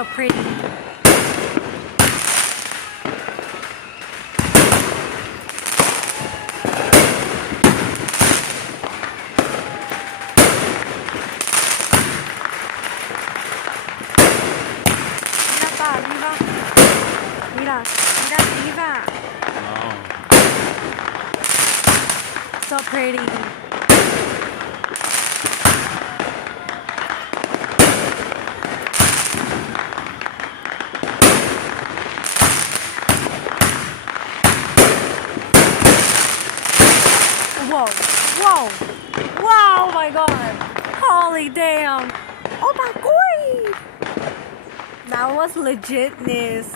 So pretty. Mira, mira, mira arriba. So pretty. Whoa, whoa, whoa, oh my god. Holy damn. Oh my god. That was legitness.